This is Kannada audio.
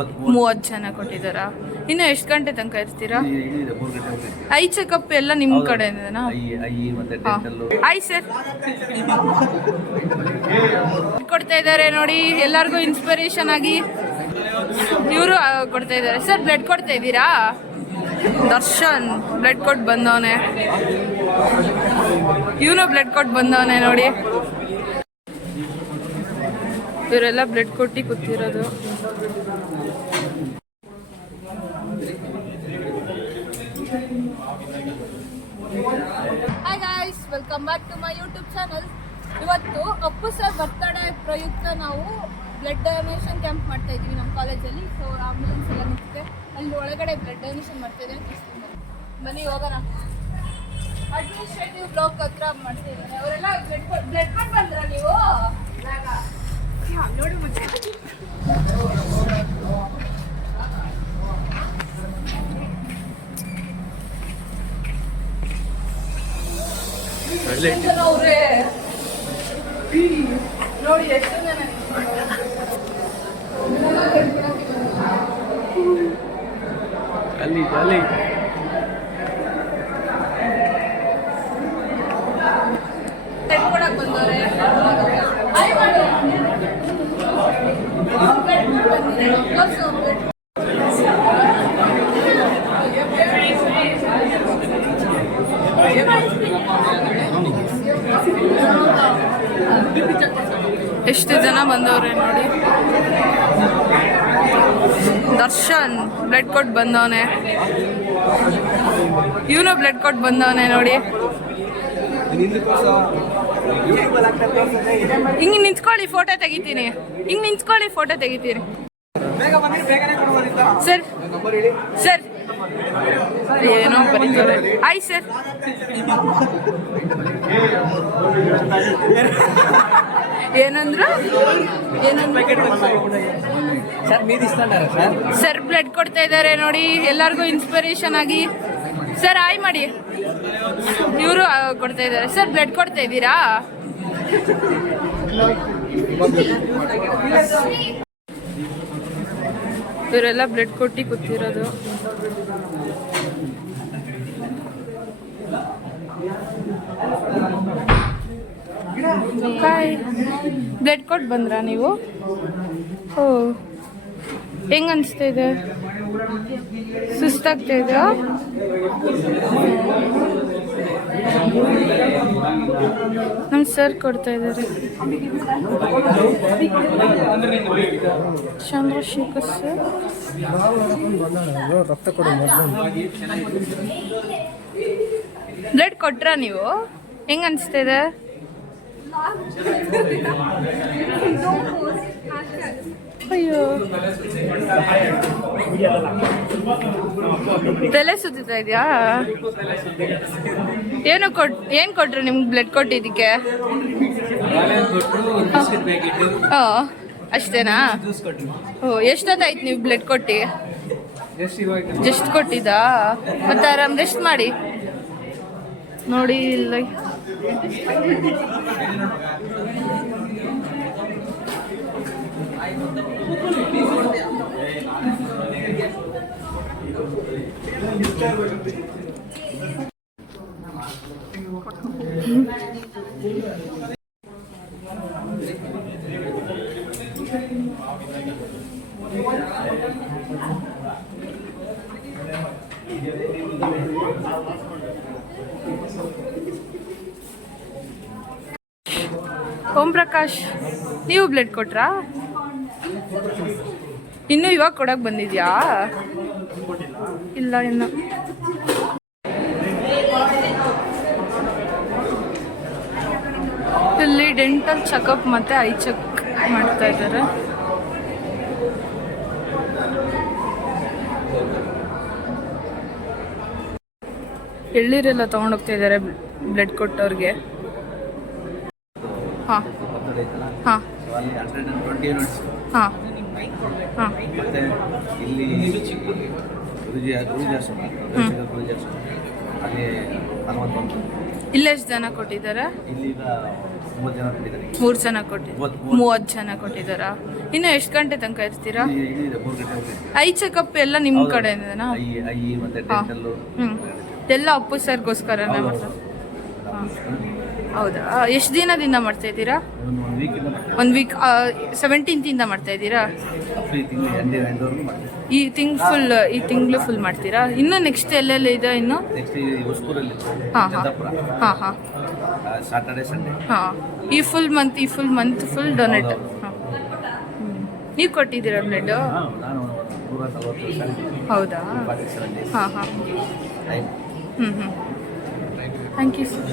30 ಜನ ಕೊಟ್ಟಿದ್ದಾರಾ? ಇನ್ನು ಎಷ್ಟು ಗಂಟೆ ತನಕ ಇರ್ತೀರಾ? ಐ ಚೆಕಪ್ ಎಲ್ಲ ನಿಮ್ಮ ಕಡೆಯಿಂದನಾ? ಆಯ್ ಸರ್ ಕೊಡ್ತಾ ಇದ್ದಾರೆ ನೋಡಿ, ಎಲ್ಲರಿಗೂ ಇನ್ಸ್ಪಿರೇಷನ್ ಆಗಿ ಇವರು ಕೊಡ್ತಾ ಇದ್ದಾರೆ. ಸರ್ ಬ್ಲಡ್ ಕೊಡ್ತಾ ಇದ್ದೀರಾ? ದರ್ಶನ್ ಬ್ಲಡ್ ಕೊಟ್ಟು ಬಂದವನೆ, ಇವನು ಬ್ಲಡ್ ಕೊಟ್ಟು ಬಂದವನೆ ನೋಡಿ. ಇವರೆಲ್ಲ ಬ್ಲಡ್ ಕೊಟ್ಟು ಕೂತಿರೋದು. Hi guys, welcome back to my YouTube channel. ಇವತ್ತು ಅಪ್ಪು ಸರ್ ಬರ್ತಡೇ ಪ್ರಯುಕ್ತ ನಾವು ಬ್ಲಡ್ ಡೊನೇಷನ್ ಕ್ಯಾಂಪ್ ಮಾಡ್ತಾ ಇದ್ದೀವಿ ನಮ್ಮ ಕಾಲೇಜಲ್ಲಿ. ಸೊ ಆಂಬುಲೆನ್ಸ್ ಎಲ್ಲ ನಿಂತಿದೆ, ಅಲ್ಲಿ ಒಳಗಡೆ ಬ್ಲಡ್ ಡೊನೇಷನ್ ಮಾಡ್ತಾ ಇದ್ದಾರೆ. ಬನ್ನಿ ಹೋಗೋಣ. ಅಡ್ಮಿನಿಸ್ಟ್ರೇಟಿವ್ ಬ್ಲಾಕ್ ಹತ್ರ ಮಾಡ್ತಾ ಇದ್ದಾರೆ ಅವರೆಲ್ಲ. ಬ್ಲಡ್ ಕೊಟ್ಟು ಬಂದ್ರ ನೀವು? ನೋಡಿ ಮುಚ್ಚೆ ಅವ್ರೆ ನೋಡಿ ಎಷ್ಟು ಜನ ಅಲ್ಲಿ ಅಲ್ಲಿ ಕೊಡಕ್ ಬಂದವ್ರೆ. ಎಷ್ಟು ಜನ ಬಂದವ್ರೆ ನೋಡಿ. ದರ್ಶನ್ ಬ್ಲಡ್ ಕೊಟ್ಟು ಬಂದವನೆ, ಇವನು ಬ್ಲಡ್ ಕೊಟ್ಟು ಬಂದವನೆ ನೋಡಿ. ಹಿಂಗೆ ನಿಂತ್ಕೊಳ್ಳಿ, ಫೋಟೋ ತೆಗಿತೀನಿ. ಹಿಂಗೆ ನಿಂತ್ಕೊಳ್ಳಿ, ಫೋಟೋ ತೆಗಿತೀನಿ. ಸರ್ ಸರ್ ಏನೋ ಬರೀತಾರೆ. ಆಯ್ ಸರ್ ಏನಂದ್ರು? ಸರ್ ಬ್ಲಡ್ ಕೊಡ್ತಾ ಇದ್ದಾರೆ ನೋಡಿ, ಎಲ್ಲರಿಗೂ ಇನ್ಸ್ಪಿರೇಷನ್ ಆಗಿ. ಸರ್ ಆಯ್ ಮಾಡಿ. ಇವರು ಕೊಡ್ತಾ ಇದ್ದಾರೆ. ಸರ್ ಬ್ಲಡ್ ಕೊಡ್ತಾ ಇದ್ದೀರಾ? ಇವರೆಲ್ಲ ಬ್ಲಡ್ ಕೊಟ್ಟು ಕೂತಿರೋದು. ಬ್ಲಡ್ ಕೊಟ್ಟು ಬಂದ್ರಾ ನೀವು? ಓ, ಹೆಂಗ ಅನಿಸ್ತಾ ಇದೆ? ಸುಸ್ತಾಗ್ತಾ ಇದೆಯಾ? ನಮ್ಮ ಸರ್ ಕೊಡ್ತಾ ಇದ್ದಾರೆ. ಚಂದ್ರಶೇಖರ್ ಸರ್ ಬ್ಲಡ್ ಕೊಟ್ರಾ ನೀವು? ಹೆಂಗ ಅನಿಸ್ತಾ ಇದೆ? ಅಯ್ಯೋ, ತಲೆ ಸುತ್ತಾ ಇದೆಯಾ? ಏನ್ ಕೊಟ್ರು ನಿಮ್ಗೆ ಬ್ಲಡ್ ಕೊಟ್ಟಿದ್ದಕ್ಕೆ? ಅಷ್ಟೇನಾ? ಓ, ಎಷ್ಟೊತ್ತಾಯ್ತು ನೀವು ಬ್ಲಡ್ ಕೊಟ್ಟು? ಜಸ್ಟ್ ಕೊಟ್ಟಿದ್ದಾ? ಮತ್ತೆ ಆರಾಮ್ ರೆಸ್ಟ್ ಮಾಡಿ ನೋಡಿ. ಇಲ್ಲ ಓಂ ಪ್ರಕಾಶ್, ನೀವು ಬ್ಲಡ್ ಕೊಟ್ರಾ? ಇನ್ನು ಇವಾಗ ಕೊಡಕ್ ಬಂದಿದ್ಯಾ? ಇಲ್ಲ ಇನ್ನು. ಇಲ್ಲಿ ಡೆಂಟಲ್ ಚೆಕಪ್ ಮತ್ತೆ ಐ ಚೆಕ್ ಮಾಡ್ತಾ ಇದ್ದಾರೆ. ಎಳ್ಳೀರೆಲ್ಲ ತಗೊಂಡೋಗ್ತಾ ಇದ್ದಾರೆ ಬ್ಲಡ್ ಕೊಟ್ಟವ್ರಿಗೆ. ಹಾಂ ಹಾಂ ಹಾಂ ಹಾಂ. ಇಲ್ಲೆಷ್ಟು ಜನ ಕೊಟ್ಟಿದ್ದಾರೆ? 30 ಜನ ಕೊಟ್ಟಿದ್ದಾರೆ. 3 ಜನ ಕೊಟ್ಟಿದ್ದಾರೆ. 30 ಜನ ಕೊಟ್ಟಿದ್ದಾರಾ? ಇನ್ನು ಎಷ್ಟು ಗಂಟೆ ತನಕ ಇರ್ತೀರಾ? 3 ಗಂಟೆ ಐ ಚೆಕಪ್ ಎಲ್ಲ ನಿಮ್ಮ ಕಡೆಯಿಂದನಾ? ಐ ಮತ್ತೆ ಡೆಂಟಲ್ಲು ಎಲ್ಲ ಅಪ್ಪು ಸರ್ಗೋಸ್ಕರನೇ ಮಾಡ್ತಾರೆ. ಹೌದಾ? ಎಷ್ಟು ದಿನದಿಂದ ಮಾಡ್ತಾ ಇದ್ದೀರಾ? ಒಂದು ವೀಕ್ 17th ಮಾಡ್ತಾ ಇದ್ದೀರಾ? ಈ ತಿಂಗಳು ಫುಲ್ ಮಾಡ್ತೀರಾ? ಇನ್ನು ನೆಕ್ಸ್ಟ್ ಎಲ್ಲೆಲ್ಲ ಇದೆ ಇನ್ನು? ಹಾಂ ಹಾಂ ಸಾಟರ್ಡೆ ಸಂಡೇ. ಹಾಂ, ಈ ಫುಲ್ ಮಂತ್ ಫುಲ್ ಡೊನೇಟ್. ಹಾಂ, ನೀವು ಕೊಟ್ಟಿದ್ದೀರಾ ಬ್ಲಡ್? ನಾನು 140 ವರ್ಷ. ಹೌದಾ? ಹಾಂ ಹಾಂ. Thank you sir.